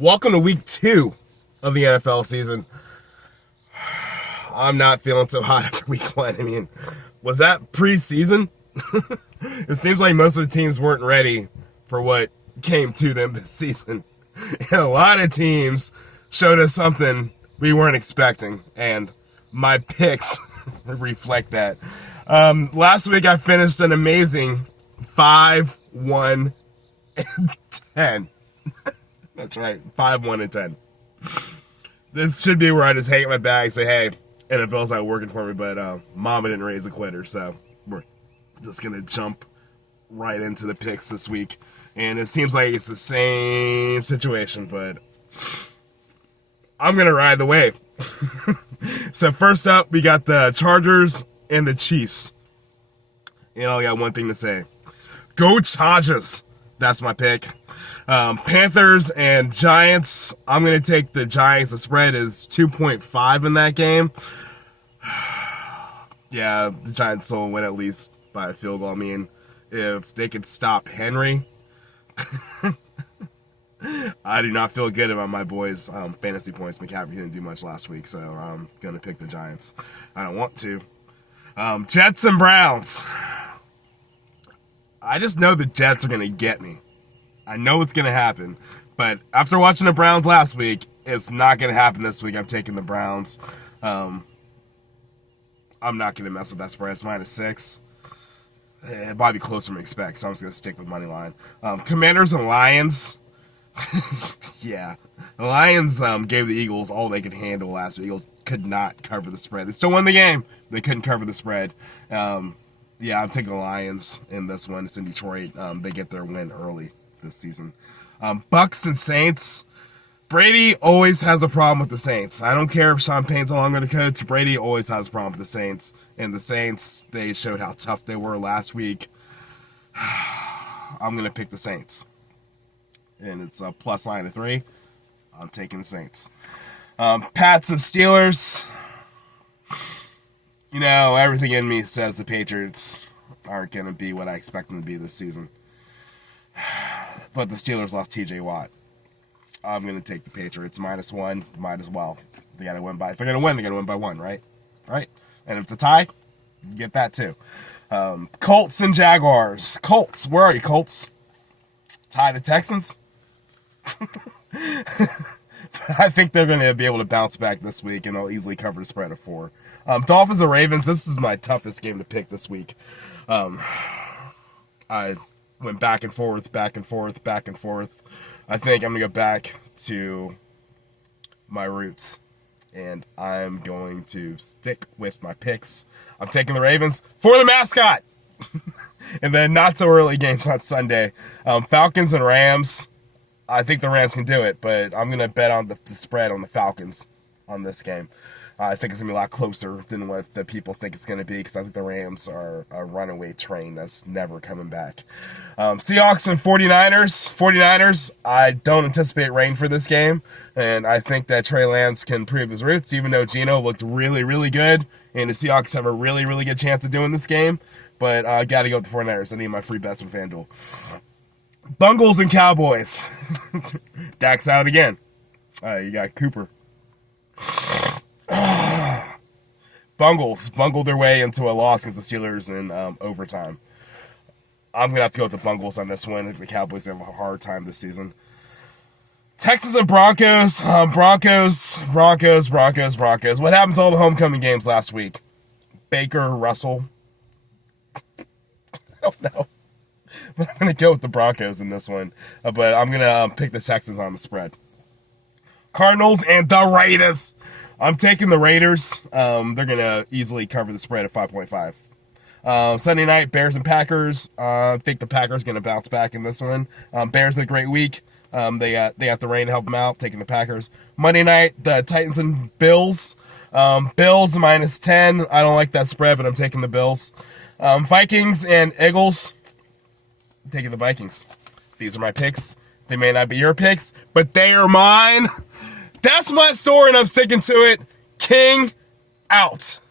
Welcome to week 2 of the NFL season. I'm not feeling so hot after week 1. I mean, was that preseason? It seems like most of the teams weren't ready for what came to them this season. And a lot of teams showed us something we weren't expecting. And my picks reflect that. Last week I finished an amazing 5-1-10. That's right, 5-1-10. This should be where I just hang my bag, say, hey, NFL's not working for me, but Mama didn't raise a quitter, so we're just gonna jump right into the picks this week. And it seems like it's the same situation, but I'm gonna ride the wave. So first up, we got the Chargers and the Chiefs. You know, I got one thing to say. Go Chargers! That's my pick. Panthers and Giants. I'm going to take the Giants. The spread is 2.5 in that game. Yeah, the Giants will win at least by a field goal. I mean, if they could stop Henry, I do not feel good about my boys' fantasy points. McCaffrey didn't do much last week, so I'm going to pick the Giants. I don't want to. Jets and Browns. I just know the Jets are going to get me. I know it's going to happen, but after watching the Browns last week, it's not going to happen this week. I'm taking the Browns. I'm not going to mess with that spread. It's -6. It'll probably be closer than we expect, so I'm just going to stick with money line. Commanders and Lions. Yeah. The Lions gave the Eagles all they could handle last week. The Eagles could not cover the spread. They still won the game. They couldn't cover the spread. Yeah, I'm taking the Lions in this one. It's in Detroit. They get their win early this season. Bucks and Saints. Brady always has a problem with the Saints. I don't care if Sean Payton's no longer the coach. Brady always has a problem with the Saints. And the Saints, they showed how tough they were last week. I'm going to pick the Saints. And it's a plus line of 3. I'm taking the Saints. Pats and Steelers. You know, everything in me says the Patriots aren't going to be what I expect them to be this season. But the Steelers lost TJ Watt. I'm going to take the Patriots. -1. Might as well. They got to win by. If they're going to win, they're going to win by 1, right? Right? And if it's a tie, you get that too. Colts and Jaguars. Colts. Where are you, Colts? Tie the Texans? I think they're going to be able to bounce back this week, and they'll easily cover the spread of 4. Dolphins and Ravens. This is my toughest game to pick this week. I went back and forth. I think I'm going to go back to my roots, and I'm going to stick with my picks. I'm taking the Ravens for the mascot. And then not so early games on Sunday. Falcons and Rams. I think the Rams can do it, but I'm going to bet on the spread on the Falcons on this game. I think it's going to be a lot closer than what the people think it's going to be, because I think the Rams are a runaway train that's never coming back. Seahawks and 49ers. 49ers, I don't anticipate rain for this game, and I think that Trey Lance can prove his roots, even though Geno looked really, really good, and the Seahawks have a really, really good chance of doing this game, but I got to go with the 49ers. I need my free bets from FanDuel. Bungles and Cowboys. Dak's out again. You got Cooper. Bungles bungled their way into a loss against the Steelers in overtime. I'm going to have to go with the Bungles on this one. The Cowboys have a hard time this season. Texans and Broncos. Broncos. What happened to all the homecoming games last week? Baker, Russell. I don't know. But I'm going to go with the Broncos in this one. But I'm going to pick the Texans on the spread. Cardinals and the Raiders. I'm taking the Raiders. They're going to easily cover the spread at 5.5. Sunday night, Bears and Packers. I think the Packers going to bounce back in this one. Bears had a great week. They got the rain to help them out. Taking the Packers. Monday night, the Titans and Bills. Bills -10. I don't like that spread, but I'm taking the Bills. Vikings and Eagles. Taking the Vikings. These are my picks. They may not be your picks, but they are mine. That's my story, and I'm sticking to it. King out.